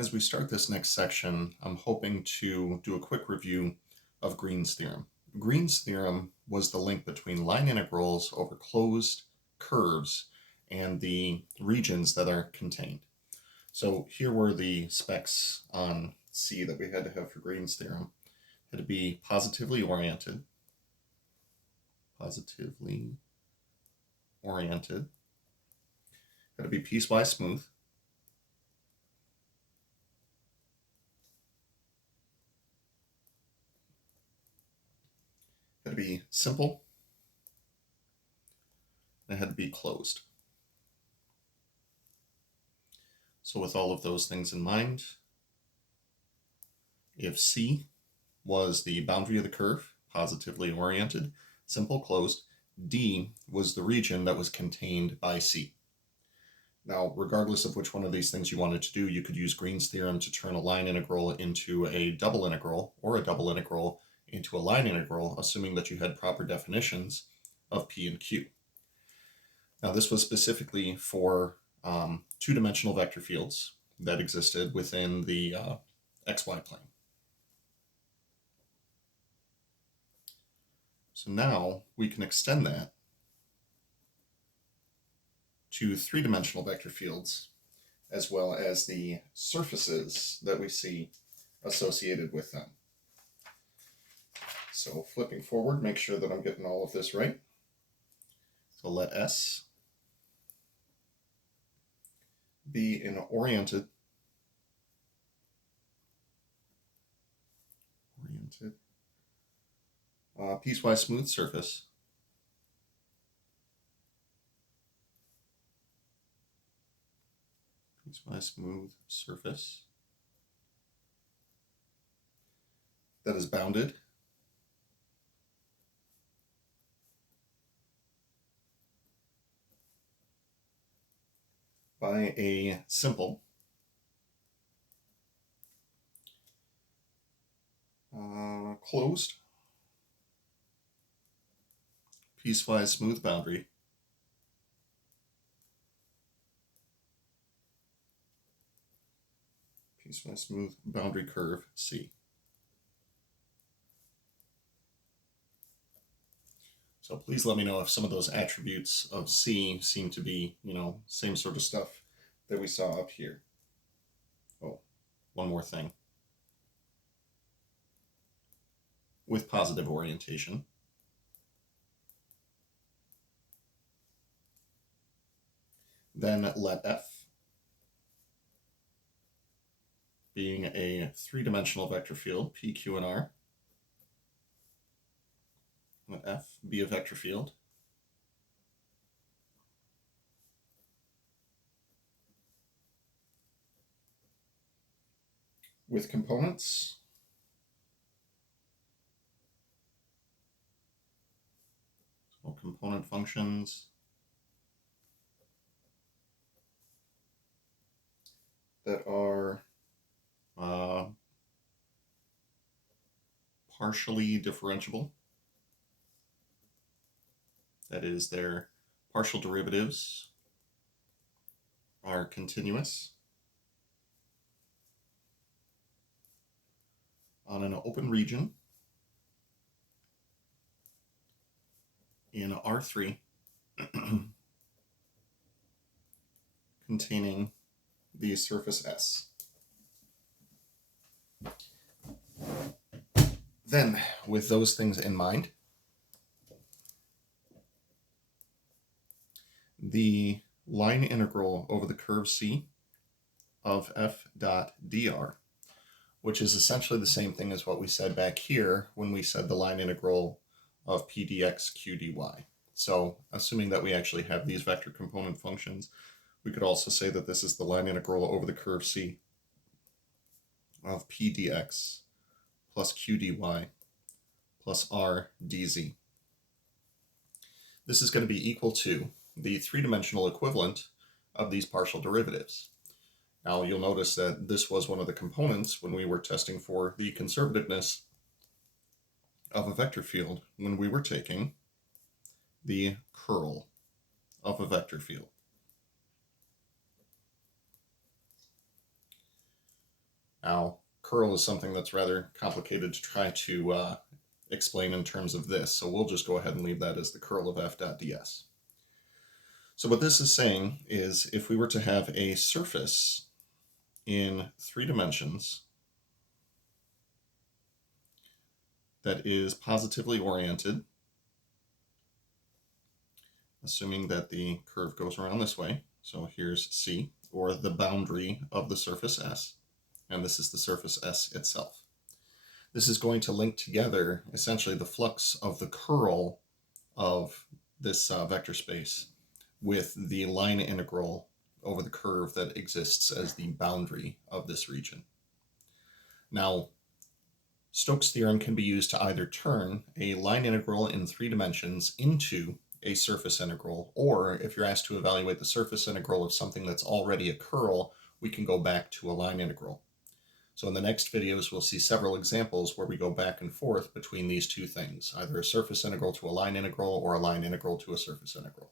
As we start this next section, I'm hoping to do a quick review of Green's theorem. Green's theorem was the link between line integrals over closed curves and the regions that are contained. So here were the specs on C that we had to have for Green's theorem. It had to be positively oriented, had to be piecewise smooth, had to be simple, and it had to be closed. So with all of those things in mind, if C was the boundary of the curve, positively oriented, simple, closed, D was the region that was contained by C. Now, regardless of which one of these things you wanted to do, you could use Green's theorem to turn a line integral into a double integral, or a double integral into a line integral, assuming that you had proper definitions of P and Q. Now, this was specifically for two-dimensional vector fields that existed within the xy plane. So now we can extend that to three-dimensional vector fields, as well as the surfaces that we see associated with them. So flipping forward, make sure that I'm getting all of this right. So let S be an oriented piecewise smooth surface that is bounded by a simple closed piecewise smooth boundary curve C. So please let me know if some of those attributes of C seem to be, same sort of stuff that we saw up here. Oh, one more thing. With positive orientation, then let F, being a three-dimensional vector field, P, Q, and R, let F be a vector field with components or component functions that are partially differentiable. That is, their partial derivatives are continuous on an open region in R3 containing the surface S. Then, with those things in mind, the line integral over the curve C of f dot dr, which is essentially the same thing as what we said back here when we said the line integral of p dx q dy. So assuming that we actually have these vector component functions, we could also say that this is the line integral over the curve C of p dx plus q dy plus r dz. This is going to be equal to the three-dimensional equivalent of these partial derivatives. Now you'll notice that this was one of the components when we were testing for the conservativeness of a vector field when we were taking the curl of a vector field. Now, curl is something that's rather complicated to try to explain in terms of this, so we'll just go ahead and leave that as the curl of f dot ds. So what this is saying is if we were to have a surface in 3 dimensions that is positively oriented, assuming that the curve goes around this way, so here's C, or the boundary of the surface S, and this is the surface S itself. This is going to link together essentially the flux of the curl of this vector space with the line integral over the curve that exists as the boundary of this region. Now, Stokes' theorem can be used to either turn a line integral in 3 dimensions into a surface integral, or if you're asked to evaluate the surface integral of something that's already a curl, we can go back to a line integral. So in the next videos, we'll see several examples where we go back and forth between these two things, either a surface integral to a line integral or a line integral to a surface integral.